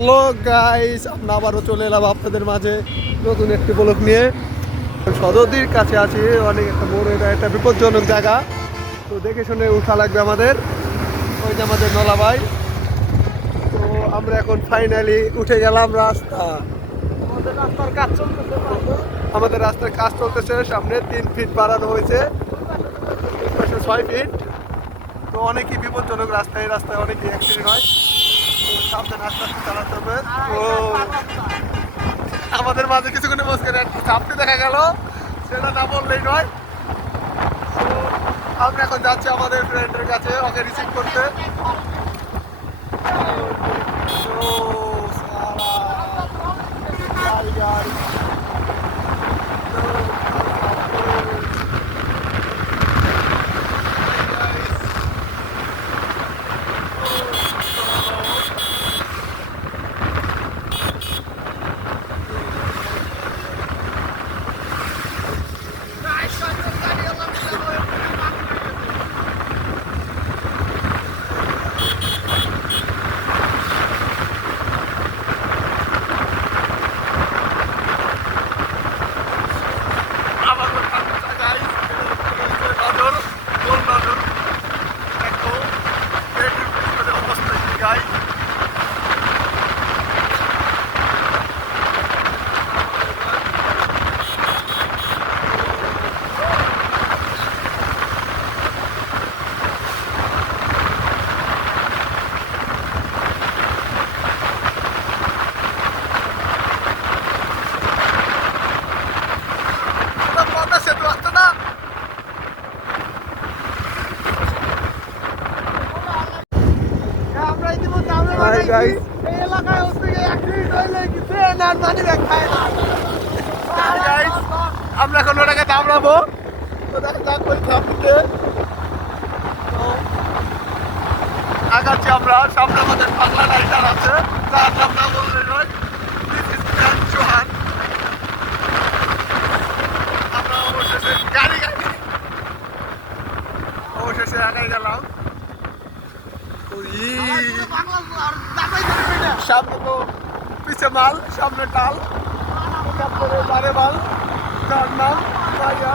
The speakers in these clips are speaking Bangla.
হ্যালো গাইস, আমরা আবারও চলে এলাম আপনাদের মাঝে নতুন একটি ব্লগ নিয়ে। সদরদির কাছে আছি, অনেক একটা বড়, এটা একটা বিপজ্জনক জায়গা, তো দেখে শুনে উঠা লাগবে আমাদের। ওই যে আমাদের নলা ভাই। তো আমরা এখন ফাইনালি উঠে গেলাম রাস্তা। আমাদের রাস্তার কাজ চলতেছে, সামনে 3 ফিট বাড়ানো হয়েছে, 6 ফিট। তো অনেকই বিপজ্জনক রাস্তা, এই রাস্তায় অনেকই অ্যাক্সিডেন্ট হয়, তো সাবধানে আস্তে আস্তে চালাতে হবে। ও আমাদের মাঝে কিছুক্ষণের মাঝখানে একটা চাপড়ি দেখা গেল, সেটা না বললেই নয়। তো আমরা এখন যাচ্ছি আমাদের ফ্রেন্ডের কাছে, ওকে রিসিভ করতে। ও আমরা এখন ওটাকে দাবড়াবো, তো দেখা যাক ওই ধাপটিতে। আগাচ্ছি আমরা, সামনে আমাদের পাগলা রাইডার আছে, তার নাম না বললে নয়, চৌহান। আমরা অবশেষে গাড়ি অবশেষে আগাই গেলাম। সামনে তো পিছে মাল, সামনে টাল, বারে মাল, যার নাম ভাইয়া।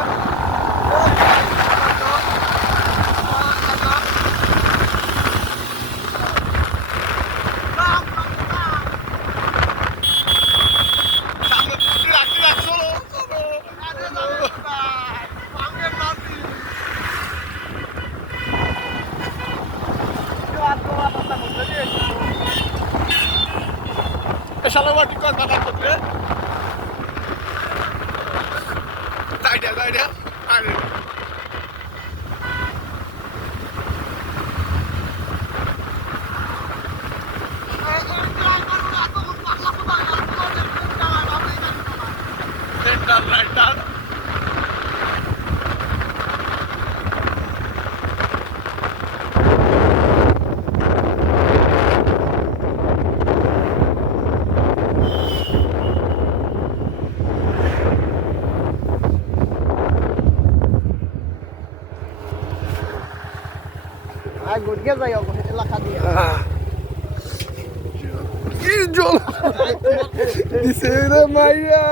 Salawat ikut mana putri? Tak ada. Ada. Rental. গুটকে যাই এলাকা দিয়ে কি জল দিছে রে মাইয়া।